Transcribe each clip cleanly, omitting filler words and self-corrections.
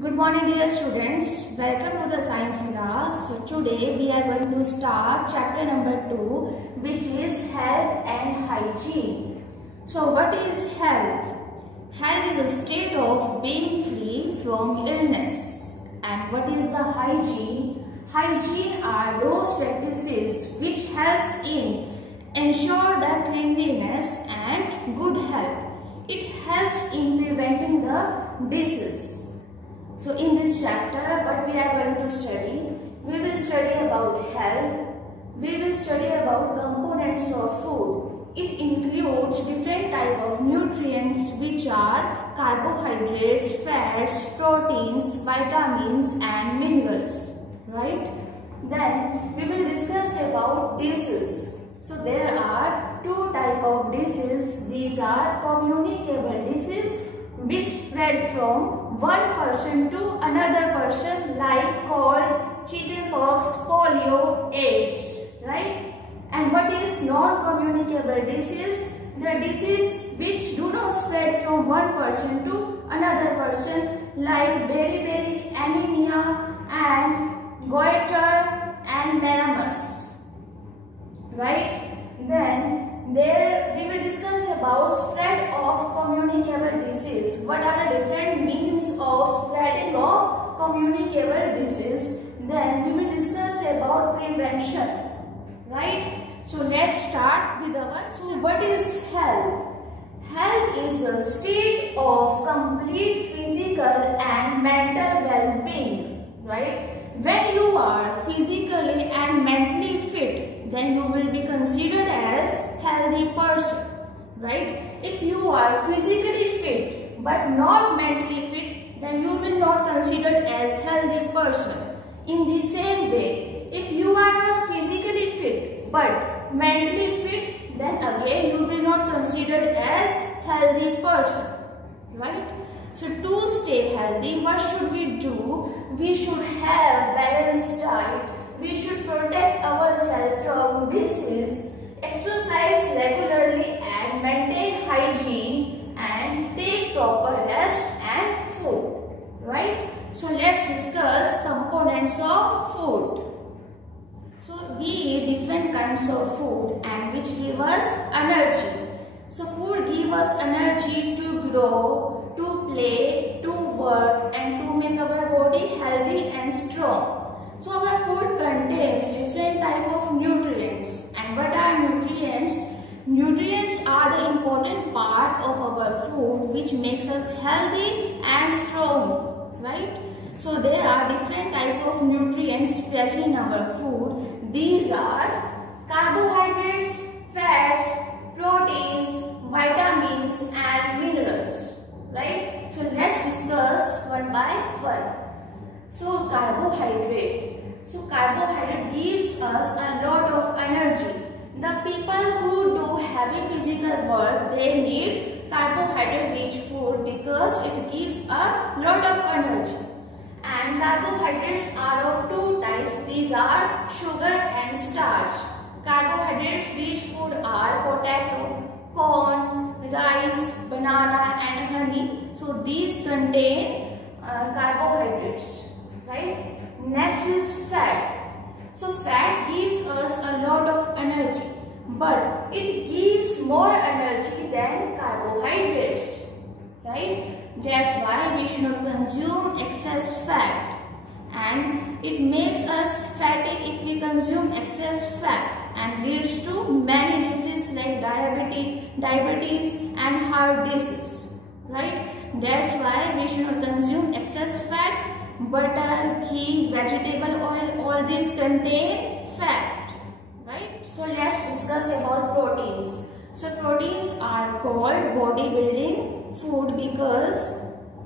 Good morning dear students, welcome to the science class. So today we are going to start chapter number 2, which is health and hygiene. So what is health? Health is a state of being free from illness. And what is the hygiene? Hygiene are those practices which helps in ensure the cleanliness and good health. It helps in preventing the disease. So in this chapter, what we are going to study? We will study about health. We will study about components of food. It includes different type of nutrients which are carbohydrates, fats, proteins, vitamins and minerals. Right? Then we will discuss about diseases. So there are two type of diseases. These are communicable disease which spread from one person to another person, like called chickenpox, polio, AIDS, right? And what is non-communicable disease? The disease which do not spread from one person to another person, like beriberi, anemia and goiter and venomous, right? Then there we will discuss about spread of communicable disease. What are the different means of spreading of communicable disease? Then we will discuss about prevention, right? So let's start with our. So what is health? Health is a state of complete physical and mental well-being, right? When you are physically and mentally fit, then you will be considered as healthy person, right? If you are physically fit but not mentally fit, then you will not considered as healthy person. In the same way, if you are not physically fit but mentally fit, then again you will not considered as healthy person, right? So to stay healthy, what should we do? We should have balanced diet. We should protect ourselves from disease, exercise regularly and maintain hygiene and take proper rest and food, right? So let's discuss components of food. So we eat different kinds of food and which give us energy. So food give us energy to grow, to play, to work and to make our body healthy and strong. So our food contains different type of nutrients. And what are nutrients? Nutrients are the important part of our food which makes us healthy and strong, right? So there are different type of nutrients present in our food. These are carbohydrates, fats, proteins, vitamins and minerals, right? So let's discuss one by one. So carbohydrate. So carbohydrate gives us a lot of energy. The people who do heavy physical work, they need carbohydrate rich food because it gives a lot of energy. And carbohydrates are of two types. These are sugar and starch. Carbohydrates rich food are potato, corn, rice, banana and honey. So these contain carbohydrates, right? Next is fat. So fat gives us a lot of energy, but it gives more energy than carbohydrates, right? That's why we should not consume excess fat, and it makes us fatty if we consume excess fat and leads to many diseases like diabetes and heart disease, right? That's why we should not consume excess fat. Butter, ghee, vegetable oil, all these contain fat, right? So let's discuss about proteins. So proteins are called bodybuilding food because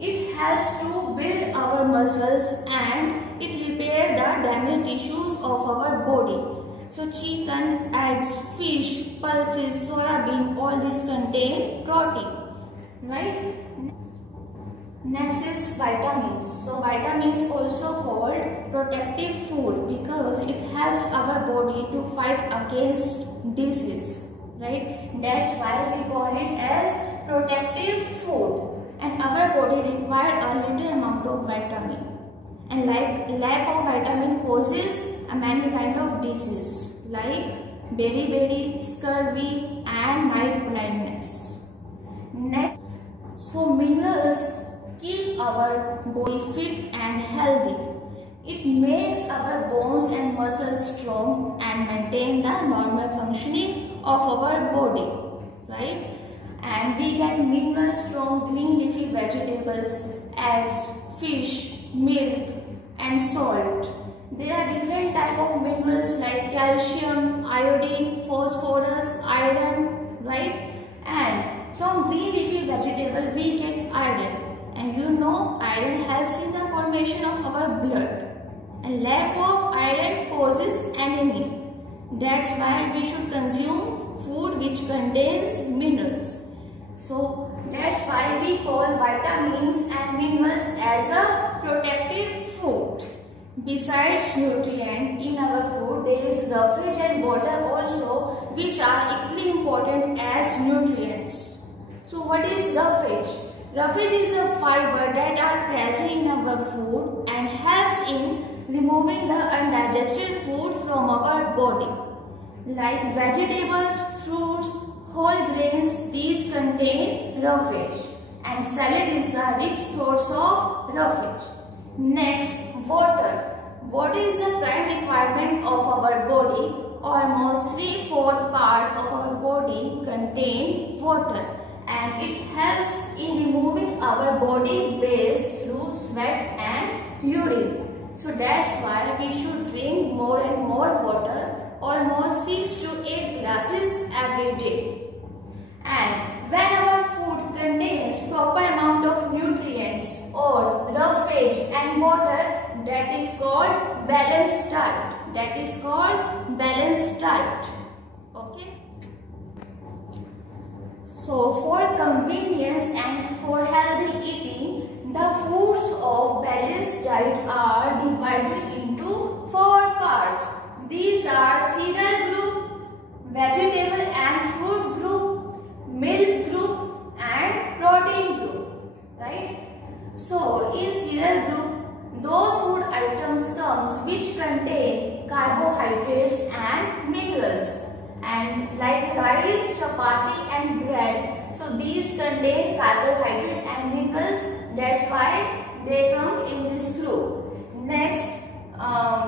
it helps to build our muscles and it repair the damaged tissues of our body. So chicken, eggs, fish, pulses, soya bean, all these contain protein, right? Next is vitamins. So vitamins also called protective food because it helps our body to fight against disease, right? That's why we call it as protective food. And our body requires a little amount of vitamins. And like lack of vitamin causes many kind of diseases like beriberi, scurvy and night blindness. Next, so minerals keep our body fit and healthy. It makes our bones and muscles strong and maintain the normal functioning of our body, right? And we get minerals from green leafy vegetables, eggs, fish, milk and salt. There are different type of minerals like calcium, iodine, phosphorus, iron, right? And from green leafy vegetable we get iron. And you know iron helps in the formation of our blood. And lack of iron causes anemia. That's why we should consume food which contains minerals. So that's why we call vitamins and minerals as a protective food. Besides nutrient in our food, there is roughage and water also, which are equally important as nutrients. So what is roughage? Roughage is a fiber that are present in our food and helps in removing the undigested food from our body. Like vegetables, fruits, whole grains, these contain roughage. And salad is a rich source of roughage. Next, water. Water is a prime requirement of our body. Almost 3/4 part of our body contain water. And it helps in removing our body waste through sweat and urine. So that's why we should drink more and more water, almost 6 to 8 glasses every day. And when our food contains proper amount of nutrients or roughage and water, that is called balanced diet. That is called balanced diet. Okay. So for convenience and for healthy eating, the foods of balanced diet are divided into 4 parts. These are cereal group, vegetable and fruit group, milk group and protein group, right? So in cereal group, those food items comes which contain carbohydrates and minerals. And like rice, chapati and bread, so these contain carbohydrate and minerals. That's why they come in this group. Next,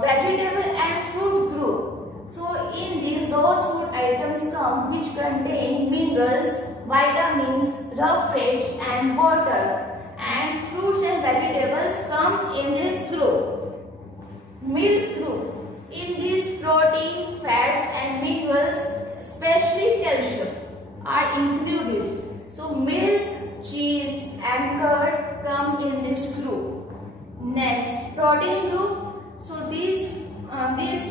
vegetable and fruit group. So in these, those food items come which contain minerals, vitamins, roughage and water. And fruits and vegetables come in this group. Milk group. In this, protein, fats and minerals, especially calcium, are included. So milk, cheese and curd come in this group. Next, protein group. So these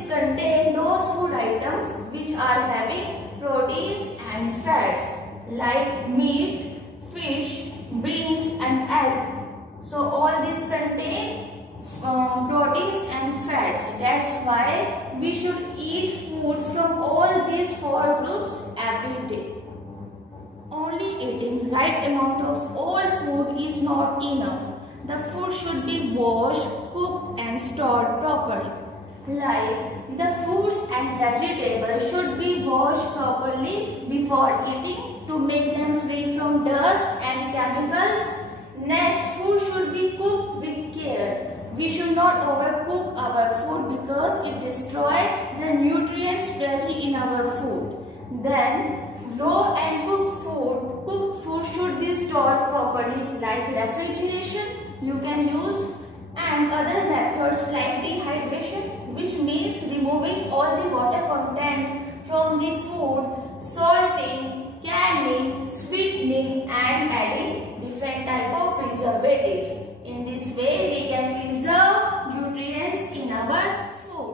contain those food items which are having proteins and fats like meat, fish, beans and egg. So all these contain proteins and fats. That's why we should eat food from all these 4 groups every day. Only eating right amount of all food is not enough. The food should be washed, cooked and stored properly. Like the fruits and vegetables should be washed properly before eating to make them free from dust and chemicals. Next, food should be cooked with care. We should not overcook our food because it destroys the nutrients present in our food. Then, raw and cooked food should be stored properly like refrigeration you can use, and other methods like dehydration, which means removing all the water content from the food, salting, canning, sweetening and adding different type of preservatives. In this way, we can preserve nutrients in our food.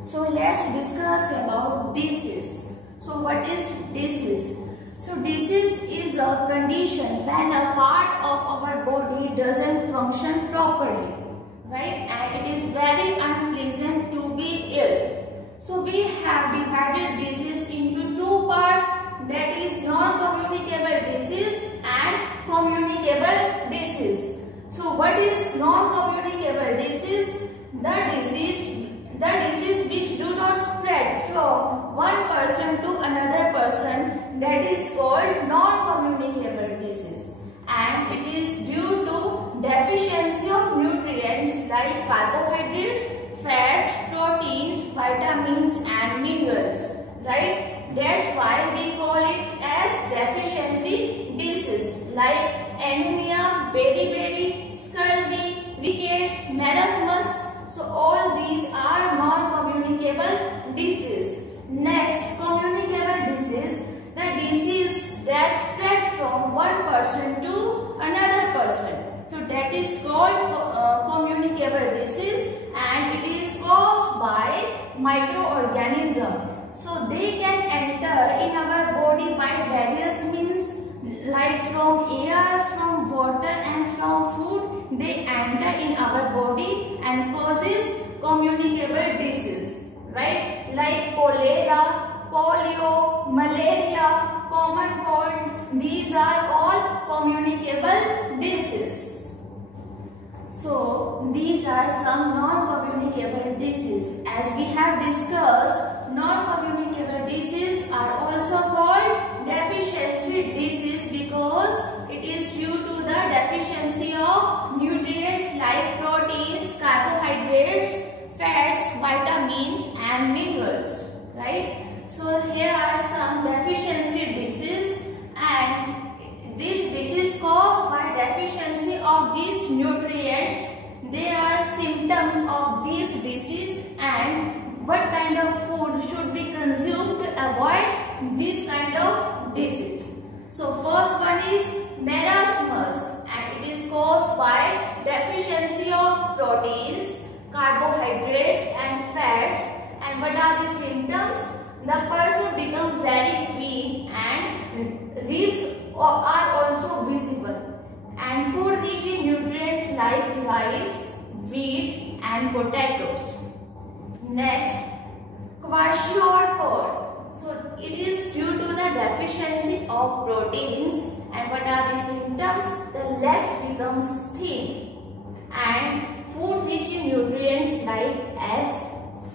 So let's discuss about disease. So what is disease? So disease is a condition when a part of our body doesn't function properly, right? And it is very unpleasant to be ill. So we have divided disease into 2 parts, that is non-communicable disease and communicable disease. what is non-communicable disease? The disease which do not spread from one person to another person, that is called non-communicable disease, and it is due to deficiency of nutrients like carbohydrates, fats, proteins, vitamins and minerals, right? That's why we call it as deficiency disease like anemia, beriberi, scurvy, rickets, marasmus. So all these are non-communicable disease. Next, communicable disease, the disease that spread from one person to another person. So that is called communicable disease, and it is caused by microorganisms. So they can enter in our body by various means, like from air, from water and from food. They enter in our body and causes communicable disease, right? Like cholera, polio, malaria, common cold. These are all communicable diseases. So these are some non-communicable diseases. As we have discussed, non-communicable diseases are also called deficiency disease because it is due to the deficiency of nutrients like proteins, carbohydrates, fats, vitamins and minerals, right? So here are some deficiency diseases, and this disease caused by deficiency of these nutrients. There are symptoms of this disease and what kind of food should be consumed to avoid this kind of disease. So first one is marasmus, and it is caused by deficiency of proteins, carbohydrates and fats. And what are the symptoms? The person becomes very weak and ribs are also visible. And food rich in nutrients like rice, wheat and potatoes. Next, kwashiorkor. So it is due to the deficiency of proteins. And what are the symptoms? The legs becomes thin. And food rich in nutrients like eggs,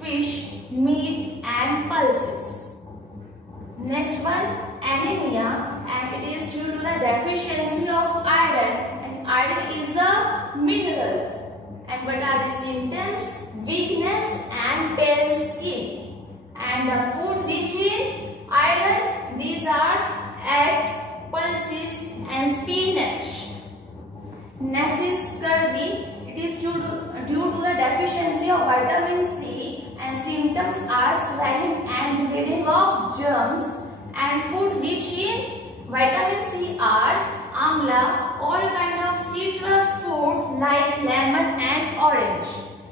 fish, meat and pulses. Next one, anemia, and it is due to the deficiency of iron, and iron is a mineral. And what are the symptoms? Weakness and pale skin. And the food rich in iron, these are eggs, pulses and spinach. Next is scurvy. It is due to the deficiency of vitamin C, and symptoms are swelling and bleeding of germs. And food rich in vitamin C are amla, all kind of citrus fruit like lemon and orange.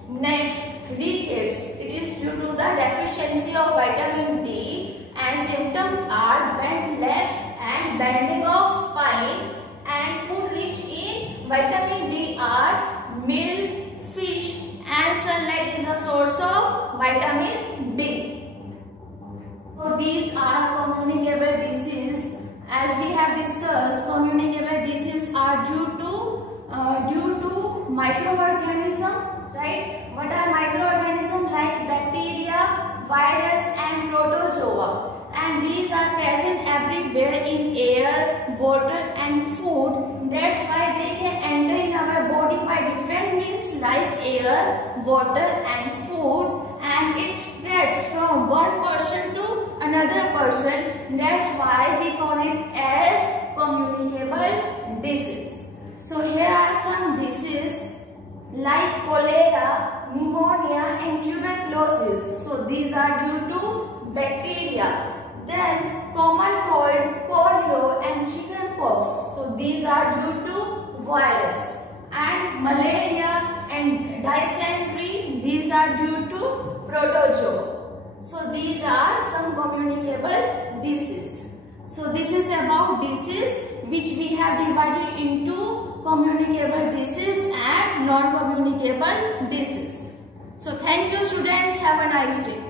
Next, rickets. It is due to the deficiency of vitamin D, and symptoms are bent legs and bending of spine. And food rich in vitamin D are milk, fish and sunlight is a source of vitamin D. So these are communicable diseases. As we have discussed, communicable diseases are due to microorganisms, right? What are microorganisms? Like bacteria, virus and protozoa. And these are present everywhere in air, water and food. That's why they can enter in our body by different means like air, water and food. And it spreads from one person to another person. That's why we call it as communicable disease. So here are some diseases like cholera, pneumonia and tuberculosis. So these are due to bacteria. Then common cold, polio and chickenpox. So these are due to virus. And malaria and dysentery, these are due to protozoa. So these are some communicable diseases. So this is about disease which we have divided into communicable disease and non-communicable disease. So thank you students. Have a nice day.